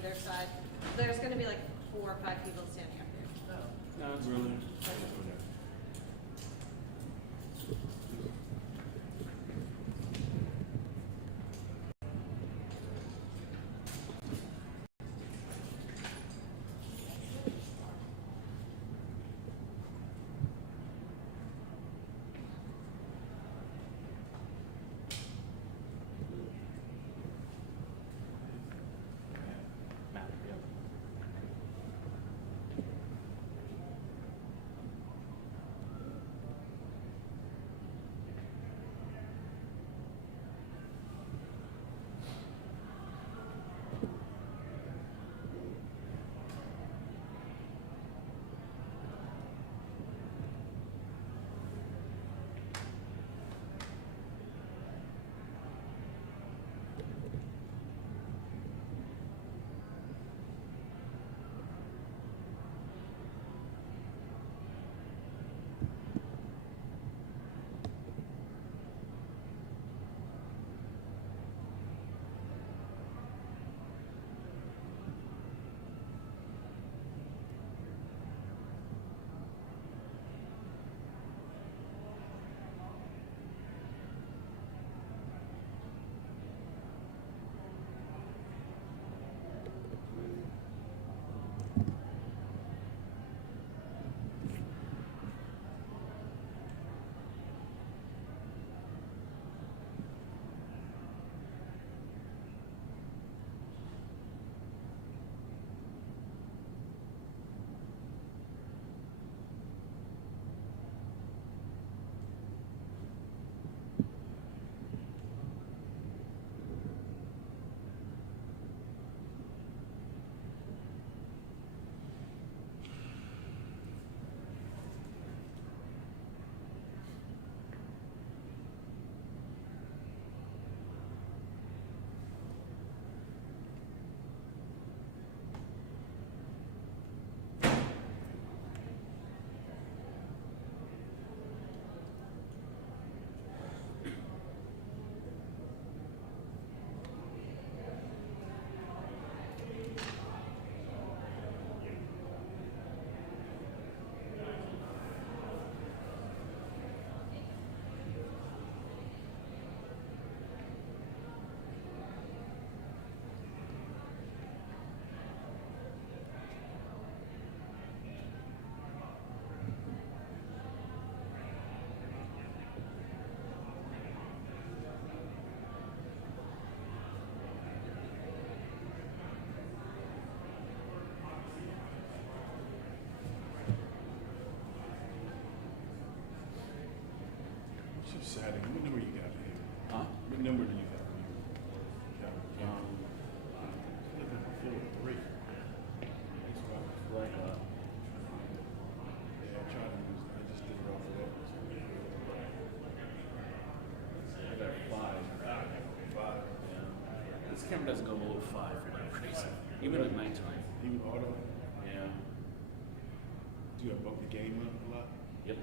either side. There's going to be like 4 or 5 people standing up there. No, it's really. Saturday. What number you got here? Huh? What number do you have here? Looking for 3. It's like Yeah, I'm trying to use it. I just did it off of that. I got 5. 5. Yeah. This camera doesn't go below 5 for no reason. Even at nighttime. Even auto? Yeah. Do you have both the game up a lot? Yep.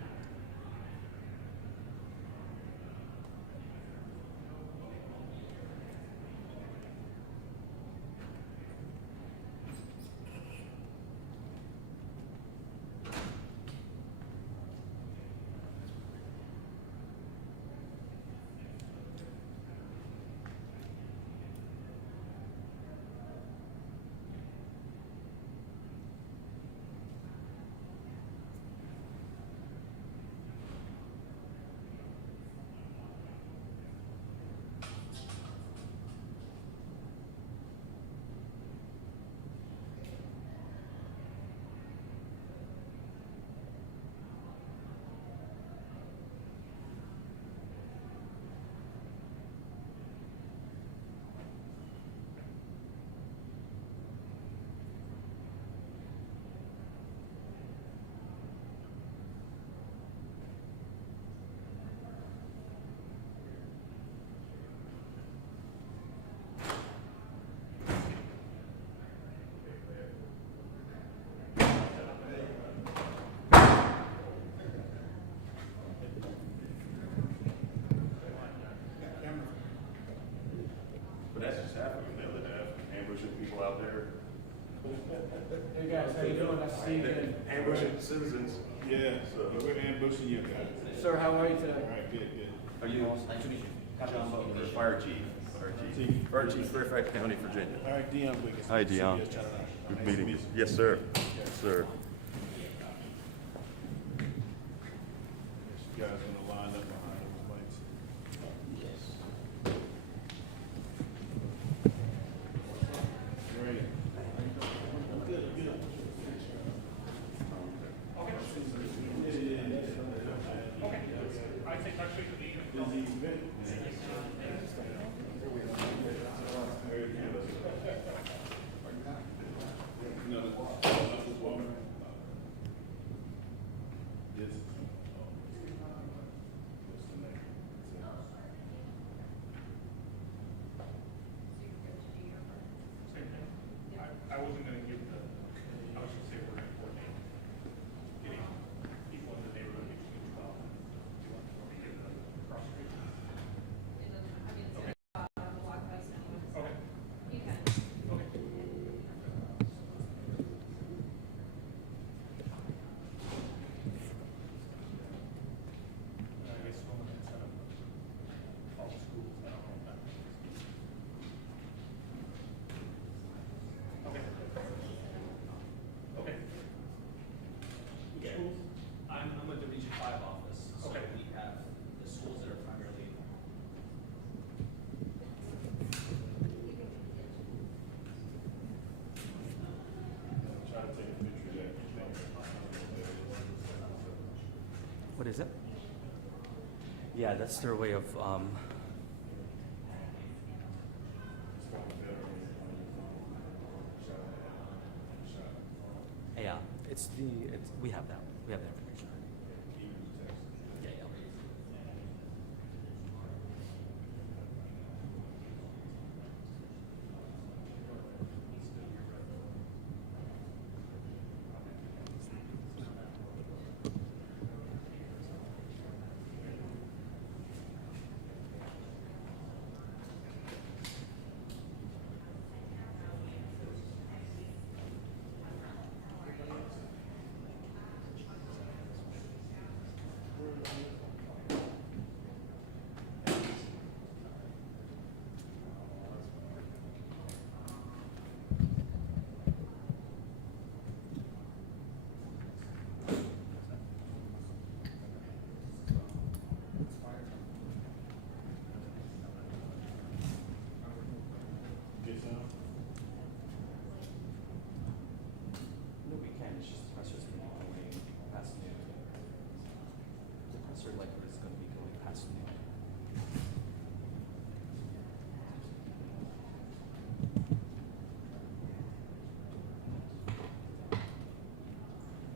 citizens. Yeah, So- we're ambushing you guys. Sir, how are you today? All right, good, good. Are you? Nice to meet you. John Butler, Fire Chief. Fire Chief, Fairfax County, Virginia. All right, Dion Wiggins. Hi, Dion. CBS Channel 9. Good Nice to meeting meet you. you. Yes, sir. Yes, sir. You guys gonna line up behind those lights? Great. Good, good. No, this is Walter. Yes. What's the name? I wasn't gonna give the, I was gonna say we're gonna coordinate getting people in the neighborhood to get involved. Do you want me to give the cross street? It doesn't, I mean, it's a blog post anyway. so Okay. You can. Okay. I guess we'll set up all the schools, I don't know if that. Okay. Okay. Yeah. I'm with the Region 5 office, so Okay. we have the schools that are primarily. Try to take a picture of that. What is it? Yeah, that's their way of, yeah, we have that. We have that information. Yeah, yeah. Get some? No, we can. It's just the presser's going to be going past noon. The presser likely is going to be going past noon.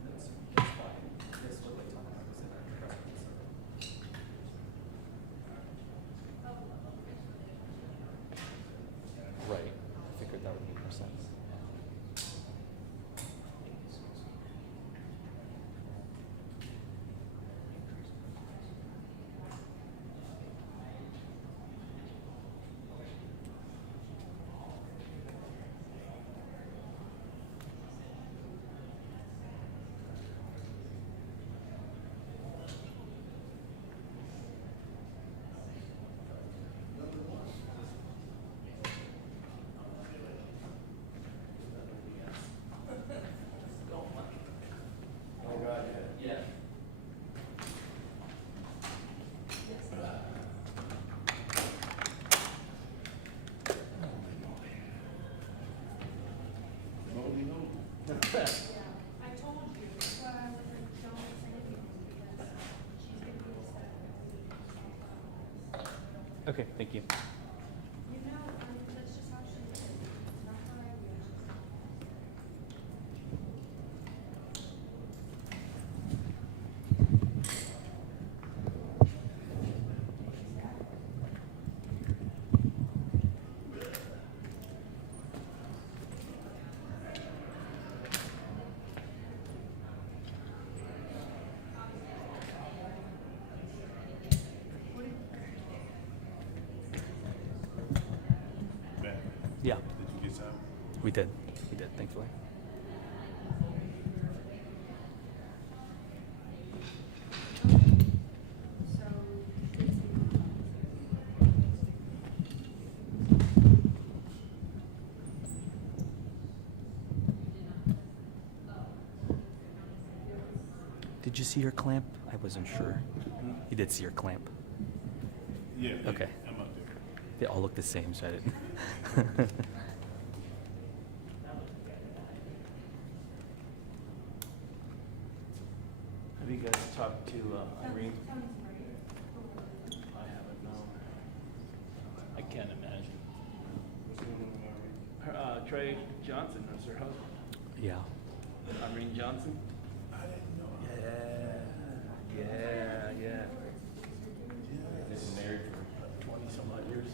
That's fine. Yes, what they talk about is in our presser. Right. I figured that would make more sense. Yeah. Nobody knows. I told you, that's why I was like, don't say anything, because she's gonna be upset. Okay, thank you. You know, that's just how she is. It's not her idea. Matt, Yeah, did you get some? we did. We did, thankfully. Did you see your clamp? I wasn't sure. You did see your clamp. Yeah. Okay. I'm up there. They all look the same, so I didn't. Have you guys talked to Irene? I haven't, no. I can't imagine. Her, Trey Johnson is her husband. Yeah. Irene Johnson? I didn't know. Yeah. They've been married for 20 some odd years.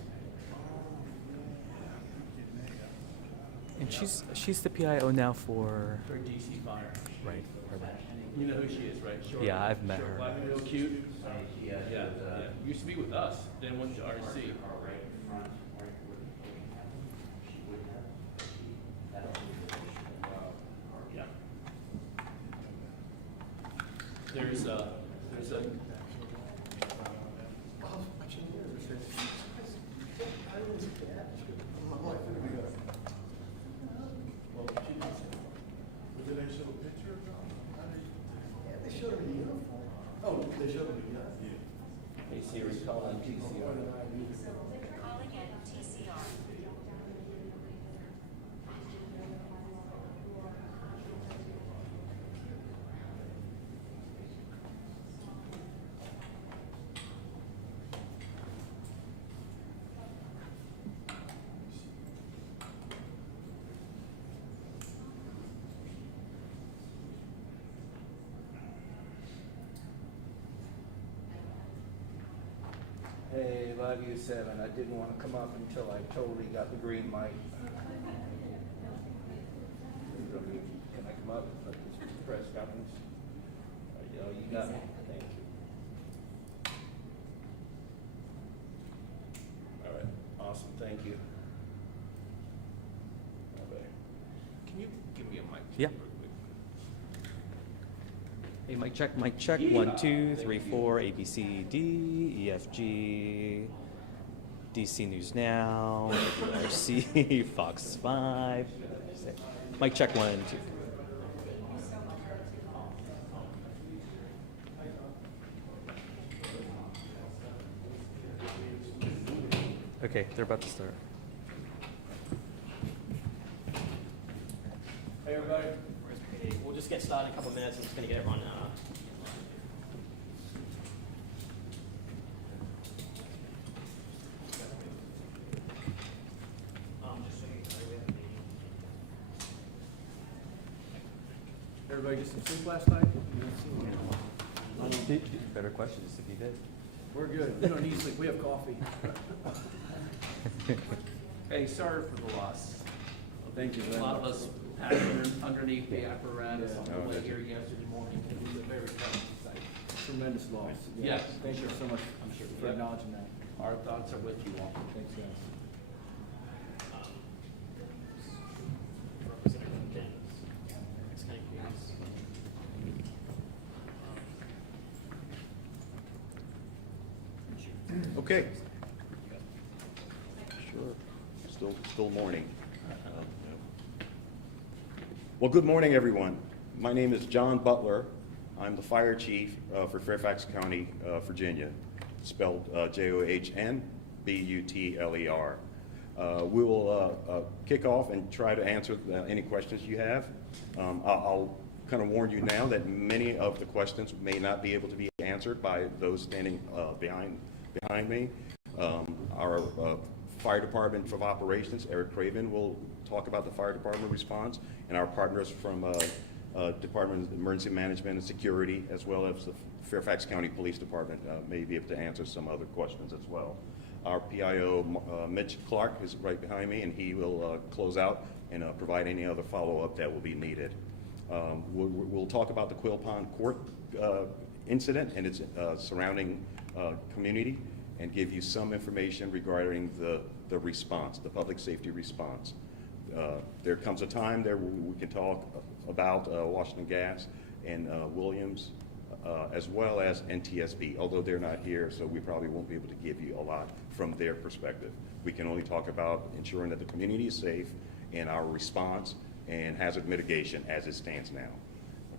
And she's the PIO now for. For DC Fire. Right. Right. You know who she is, right? Short, Yeah, I've met short, her. Black, real cute. Yeah. Used to be with us, then went to RC. Yeah. There's a. Did they show a picture of them? Yeah, they showed him in uniform. Oh, they showed him in uniform? Yeah. Hey Siri, call on TCR. Calling in TCR. Hey, love you, 7. I didn't want to come up until I totally got the green light. Can I come up? Press conference? Oh, you got me. Thank you. All right. Awesome. Thank you. All right. Can you give me a mic? Yeah. real quick? Hey, mic check, mic check. Yeah. 1, 2, 3, 4. A B C D E F G. DC News Now. WRC. Fox 5. Mic check 1 and 2. Okay, they're about to start. Hey everybody, we'll just get started in a couple of minutes. I'm just going to get everyone. Just so you know, we have a meeting. Everybody get some sleep last night? Better questions if you did. We're good. We don't need sleep. We have coffee. Hey, sorry for the loss. Thank you A very lot much. of us had underneath the apparatus on the way here yesterday morning. It was a very tough sight. Tremendous loss. Yes. Thank you so much I'm sure. for Yep. acknowledging that. Our thoughts are with you all. Thanks, guys. Representative Dennis. Thank you. Okay. Sure. Still morning. Well, good morning, everyone. My name is John Butler. I'm the fire chief for Fairfax County, Virginia, spelled Johnbutler. We will kick off and try to answer any questions you have. I'll kind of warn you now that many of the questions may not be able to be answered by those standing behind me. Our Fire Department of Operations, Eric Craven, will talk about the fire department response, and our partners from Department of Emergency Management and Security, as well as the Fairfax County Police Department, may be able to answer some other questions as well. Our PIO, Mitch Clark, is right behind me, and he will close out and provide any other follow-up that will be needed. We'll talk about the Quill Pond Court incident and its surrounding community, and give you some information regarding the response, the public safety response. There comes a time there we can talk about Washington Gas and Williams, as well as NTSB, although they're not here, so we probably won't be able to give you a lot from their perspective. We can only talk about ensuring that the community is safe and our response and hazard mitigation as it stands now.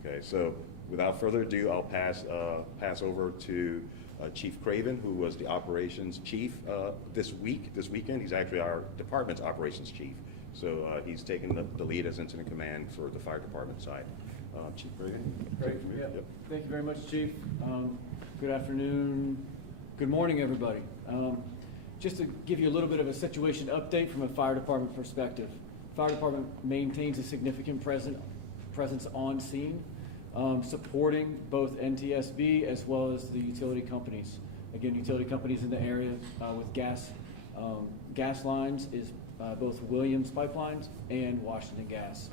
Okay, so Without further ado, I'll pass over to Chief Craven, who was the operations chief this weekend. He's actually our department's operations chief. So he's taken the lead as incident command for the fire department side. Chief Craven? Great, yeah. Yep. Thank you very much, Chief. Good afternoon, good morning, everybody. Just to give you a little bit of a situation update from a fire department perspective. Fire department maintains a significant presence on scene, supporting both NTSB as well as the utility companies. Again, utility companies in the area with gas lines is both Williams Pipelines and Washington Gas.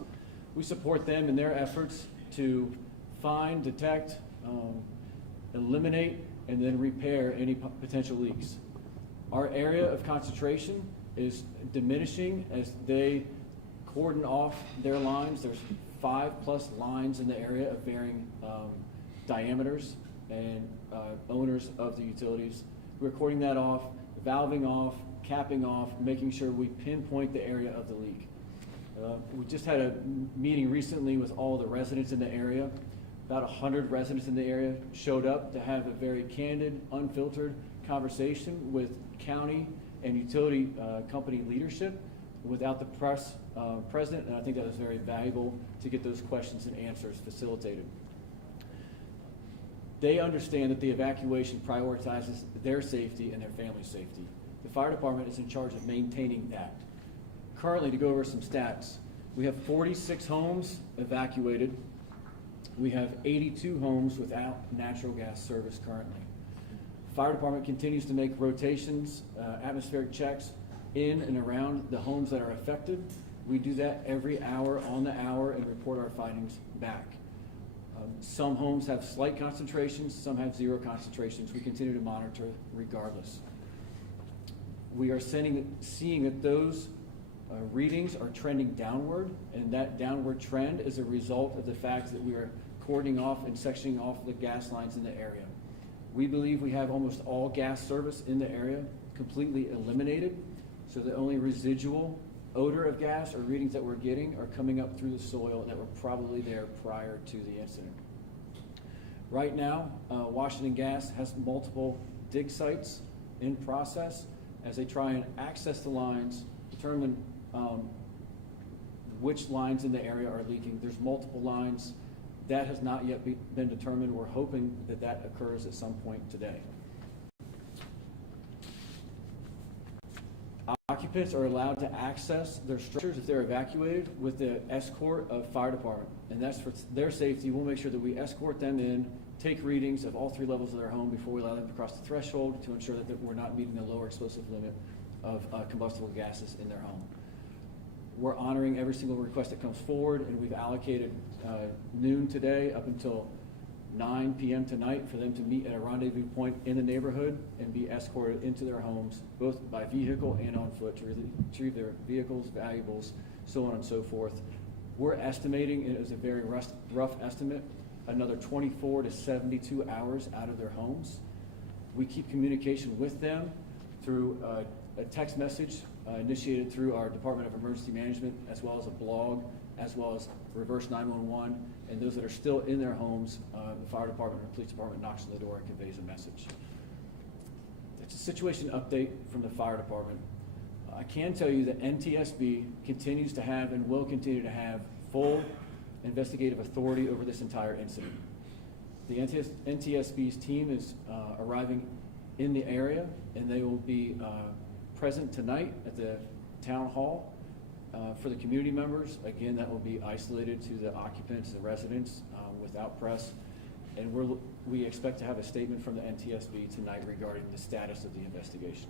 We support them in their efforts to find, detect, eliminate, and then repair any potential leaks. Our area of concentration is diminishing as they cordon off their lines. There's 5+ lines in the area of varying diameters and owners of the utilities. We're cording that off, valving off, capping off, making sure we pinpoint the area of the leak. We just had a meeting recently with all the residents in the area. About 100 residents in the area showed up to have a very candid, unfiltered conversation with county and utility company leadership without the press present, and I think that was very valuable to get those questions and answers facilitated. They understand that the evacuation prioritizes their safety and their family's safety. The fire department is in charge of maintaining that. Currently, to go over some stats, we have 46 homes evacuated. We have 82 homes without natural gas service currently. Fire department continues to make rotations, atmospheric checks in and around the homes that are affected. We do that every hour on the hour and report our findings back. Some homes have slight concentrations, some have zero concentrations. We continue to monitor regardless. We are seeing that those readings are trending downward, and that downward trend is a result of the fact that we are cordoning off and sectioning off the gas lines in the area. We believe we have almost all gas service in the area completely eliminated, so the only residual odor of gas or readings that we're getting are coming up through the soil that were probably there prior to the incident. Right now, Washington Gas has multiple dig sites in process as they try and access the lines, determine which lines in the area are leaking. There's multiple lines. That has not yet been determined. We're hoping that that occurs at some point today. Occupants are allowed to access their structures if they're evacuated with the escort of fire department, and that's for their safety. We'll make sure that we escort them in, take readings of all 3 levels of their home before we allow them to cross the threshold to ensure that we're not meeting the lower explosive limit of combustible gases in their home. We're honoring every single request that comes forward, and we've allocated noon today up until 9 p.m. tonight for them to meet at a rendezvous point in the neighborhood and be escorted into their homes, both by vehicle and on foot, to retrieve their vehicles, valuables, so on and so forth. We're estimating, and it was a very rough estimate, another 24 to 72 hours out of their homes. We keep communication with them through a text message initiated through our Department of Emergency Management, as well as a blog, as well as reverse 911, and those that are still in their homes, the fire department or police department knocks on the door and conveys a message. It's a situation update from the fire department. I can tell you that NTSB continues to have and will continue to have full investigative authority over this entire incident. The NTSB's team is arriving in the area, and they will be present tonight at the town hall for the community members. Again, that will be isolated to the occupants, the residents, without press. And we expect to have a statement from the NTSB tonight regarding the status of the investigation.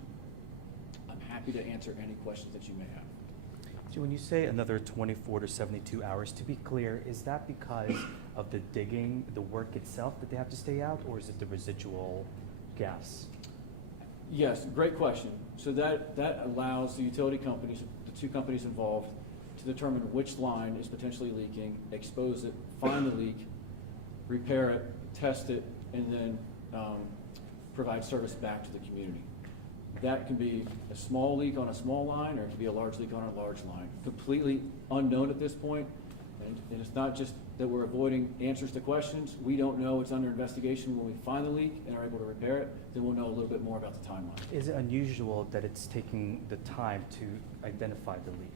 I'm happy to answer any questions that you may have. So when you say another 24 to 72 hours, to be clear, is that because of the digging, the work itself that they have to stay out, or is it the residual gas? Yes, great question. So that allows the utility companies, the 2 companies involved, to determine which line is potentially leaking, expose it, find the leak, repair it, test it, and then provide service back to the community. That can be a small leak on a small line, or it can be a large leak on a large line. Completely unknown at this point, and it's not just that we're avoiding answers to questions. We don't know, it's under investigation. When we find the leak and are able to repair it, then we'll know a little bit more about the timeline. Is it unusual that it's taking the time to identify the leak?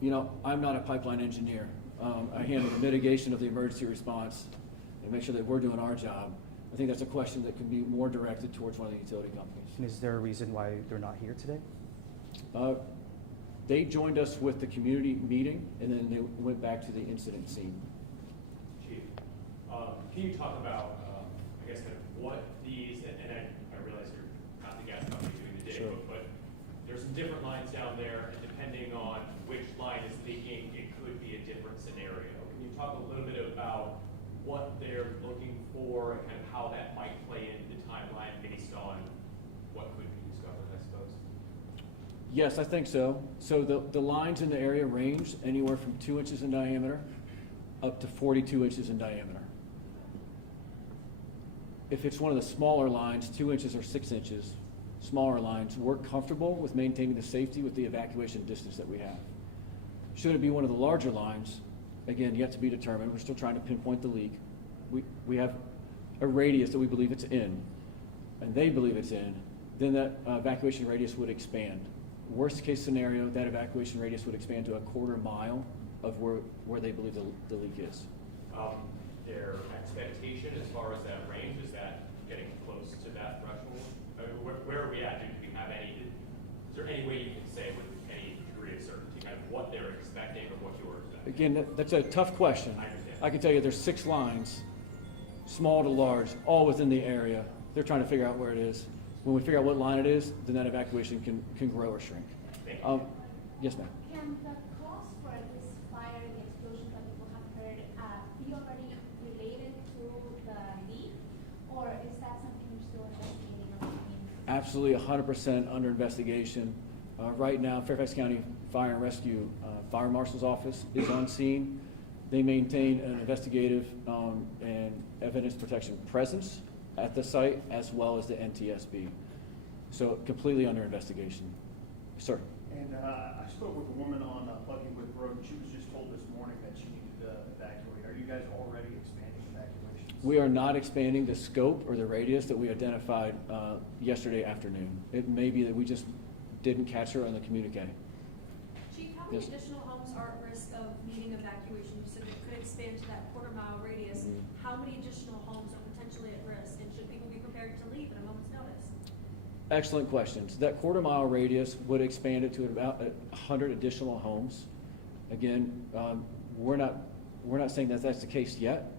You know, I'm not a pipeline engineer. I handle the mitigation of the emergency response and make sure that we're doing our job. I think that's a question that could be more directed towards one of the utility companies. And is there a reason why they're not here today? They joined us with the community meeting, and then they went back to the incident scene. Chief, can you talk about, I guess, kind of what these, and I realize you're not the gas company doing the dig, Sure. but there's some different lines down there, and depending on which line is leaking, it could be a different scenario. Can you talk a little bit about what they're looking for and kind of how that might play into the timeline based on what could be discovered, I suppose? Yes, I think so. So the lines in the area range anywhere from 2 inches in diameter up to 42 inches in diameter. If it's one of the smaller lines, 2 inches or 6 inches, smaller lines, we're comfortable with maintaining the safety with the evacuation distance that we have. Should it be one of the larger lines, again, yet to be determined, we're still trying to pinpoint the leak. We have a radius that we believe it's in, and they believe it's in, then that evacuation radius would expand. Worst case scenario, that evacuation radius would expand to a 1/4 mile of where they believe the leak is. Their expectation as far as that range, is that getting close to that threshold? I mean, where are we at? Do we have any, is there any way you can say with any degree of certainty kind of what they're expecting or what you're expecting? Again, that's a tough question. I understand. I can tell you there's 6 lines, small to large, all within the area. They're trying to figure out where it is. When we figure out what line it is, then that evacuation can grow or shrink. Thank you. Yes, ma'am. Can the cost for this fire and the explosion that people have heard be already related to the leak, or is that something you're still investigating or looking into? Absolutely 100% under investigation. Right now, Fairfax County Fire and Rescue Fire Marshal's Office is on scene. They maintain an investigative and evidence protection presence at the site, as well as the NTSB. So completely under investigation. Sir? And I spoke with a woman on Buckywood Road, and she was just told this morning that she needed to evacuate. Are you guys already expanding evacuations? We are not expanding the scope or the radius that we identified yesterday afternoon. It may be that we just didn't catch her on the communique. Chief, how many Yes. additional homes are at risk of needing evacuation? You said it could expand to that 1/4 mile radius. How many additional homes are potentially at risk, and should people be prepared to leave at a moment's notice? Excellent questions. That 1/4 mile radius would expand it to about 100 additional homes. Again, we're not saying that that's the case yet.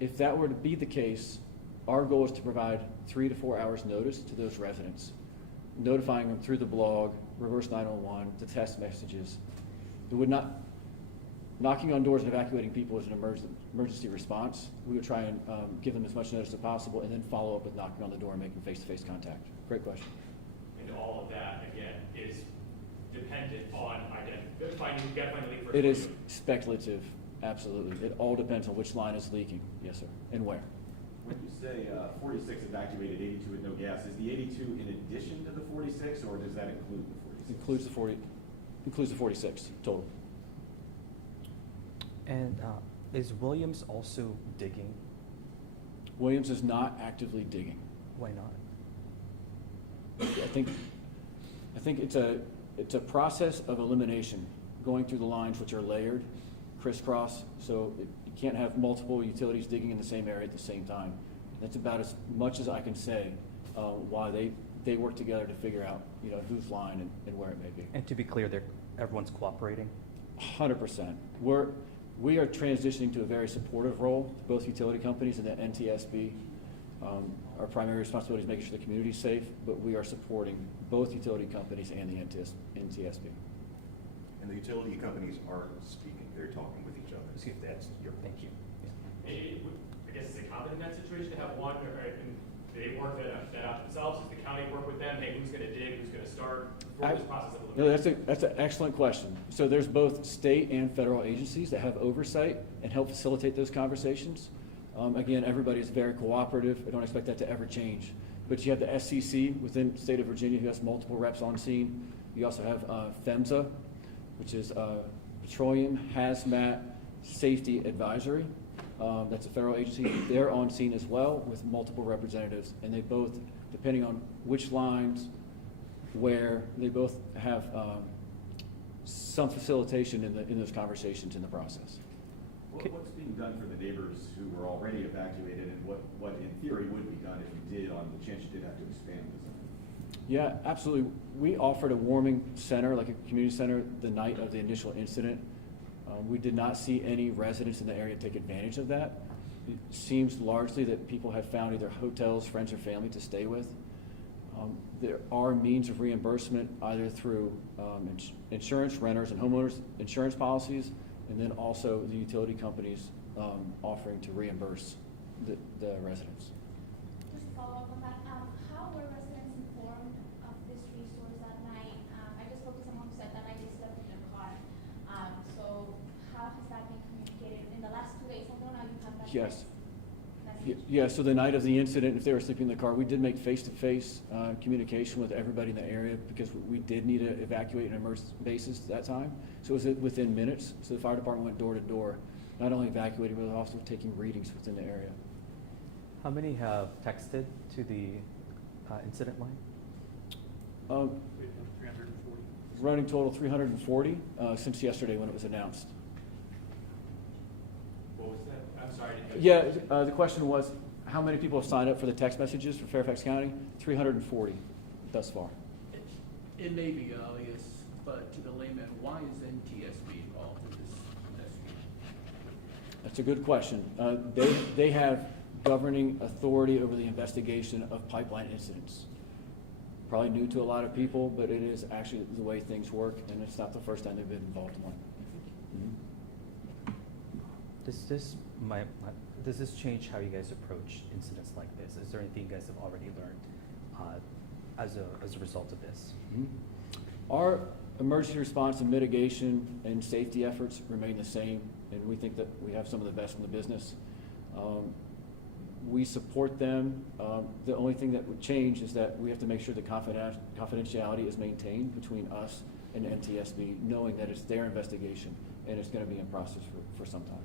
If that were to be the case, our goal is to provide 3 to 4 hours notice to those residents, notifying them through the blog, reverse 911, the text messages. It would not, knocking on doors and evacuating people is an emergency response. We would try and give them as much notice as possible and then follow up with knocking on the door and making face-to-face contact. Great question. And all of that, again, is dependent on finding the leak first. It is speculative, absolutely. It all depends on which line is leaking, yes, sir, and where. When you say 46 evacuated, 82 with no gas, is the 82 in addition to the 46, or does that include the 46? Includes the 46 total. And is Williams also digging? Williams is not actively digging. Why not? I think it's a process of elimination, going through the lines which are layered, crisscross, so you can't have multiple utilities digging in the same area at the same time. That's about as much as I can say why they work together to figure out whose line and where it may be. And to be clear, everyone's cooperating? 100%. We are transitioning to a very supportive role, both utility companies and the NTSB. Our primary responsibility is making sure the community is safe, but we are supporting both utility companies and the NTSB. And the utility companies are speaking, they're talking with each other, if that's your Thank you. I guess it's a common in that situation to have one, or they work that out themselves. Does the county work with them? Hey, who's going to dig? Who's going to start? Before this process of elimination? That's an excellent question. So there's both state and federal agencies that have oversight and help facilitate those conversations. Again, everybody is very cooperative. I don't expect that to ever change. But you have the SCC within the state of Virginia who has multiple reps on scene. You also have PHMSA, which is petroleum, hazmat, Safety Advisory. That's a federal agency. They're on scene as well with multiple representatives, and they both, depending on which lines, where, they both have some facilitation in those conversations in the process. What's being done for the neighbors who were already evacuated, and what in theory would be done if you did, on the chance you did have to expand the zone? Yeah, absolutely. We offered a warming center, like a community center, the night of the initial incident. We did not see any residents in the area take advantage of that. It seems largely that people have found either hotels, friends, or family to stay with. There are means of reimbursement either through insurance, renters and homeowners insurance policies, and then also the utility companies offering to reimburse the residents. Just to follow up on that, how were residents informed of this resource that night? I just spoke to someone who said that night they slept in their car. So how has that been communicated in the last 2 days? I don't know if you have that. Yes. message. Yeah, so the night of the incident, if they were sleeping in the car, we did make face-to-face communication with everybody in the area because we did need to evacuate on an emergency basis at that time. So it was within minutes. So the fire department went door to door, not only evacuating, but also taking readings within the area. How many have texted to the incident line? 340. Running total 340 since yesterday when it was announced. What was that? I'm sorry. I didn't Yeah, the question was, how many people have signed up for the text messages for Fairfax County? 340 thus far. It may be obvious, but to the layman, why is NTSB involved in this investigation? That's a good question. They have governing authority over the investigation of pipeline incidents. Probably new to a lot of people, but it is actually the way things work, and it's not the first time they've been involved in one. Does this change how you guys approach incidents like this? Is there anything you guys have already learned as a result of this? Our emergency response and mitigation and safety efforts remain the same, and we think that we have some of the best in the business. We support them. The only thing that would change is that we have to make sure the confidentiality is maintained between us and NTSB, knowing that it's their investigation and it's going to be in process for some time.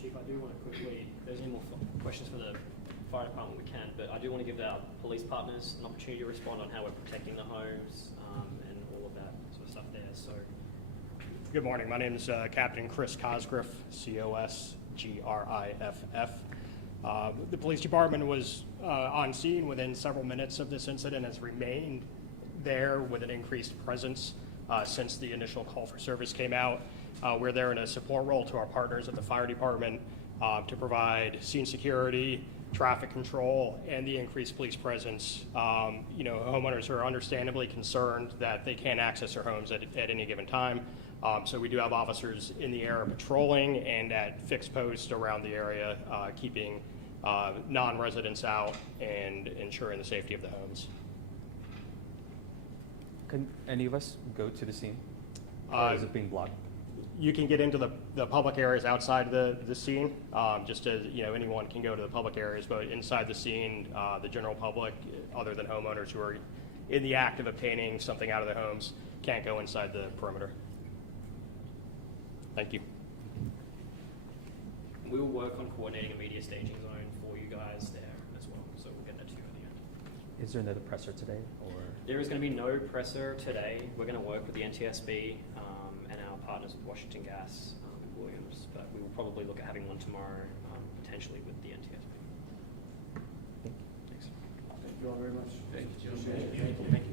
Chief, I do want to quickly, if there's any more questions for the fire department, we can, but I do want to give our police partners an opportunity to respond on how we're protecting the homes and all of that sort of stuff there. So, Good morning. My name is Captain Chris Cosgriff, Cosgriff. The police department was on scene within several minutes of this incident, has remained there with an increased presence since the initial call for service came out. We're there in a support role to our partners at the fire department to provide scene security, traffic control, and the increased police presence. Homeowners are understandably concerned that they can't access their homes at any given time. So we do have officers in the area patrolling and at fixed posts around the area, keeping non-residents out and ensuring the safety of the homes. Can any of us go to the scene? Or is it being blocked? You can get into the public areas outside the scene, just as, anyone can go to the public areas, but inside the scene, the general public, other than homeowners who are in the act of obtaining something out of their homes, can't go inside the perimeter. Thank you. we will work on coordinating a media staging zone for you guys there as well. So we'll get that to you at the end. Is there another presser today, or? There is going to be no presser today. We're going to work with the NTSB and our partners with Washington Gas and Williams, but we will probably look at having one tomorrow, potentially with the NTSB. Thanks. Thank you all very much. Thank you. Appreciate it. Thank you. Thank you.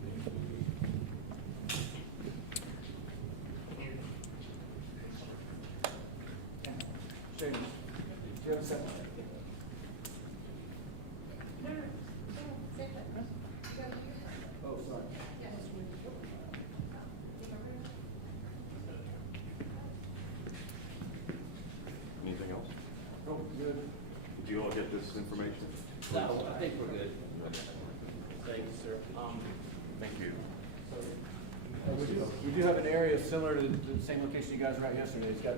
Shane, do you have a second? Oh, sorry. Anything else? Oh, good. Did you all get this information? No, I think we're good. Thank you, sir. Thank you. We do have an area similar to the same location you guys were at yesterday. It's got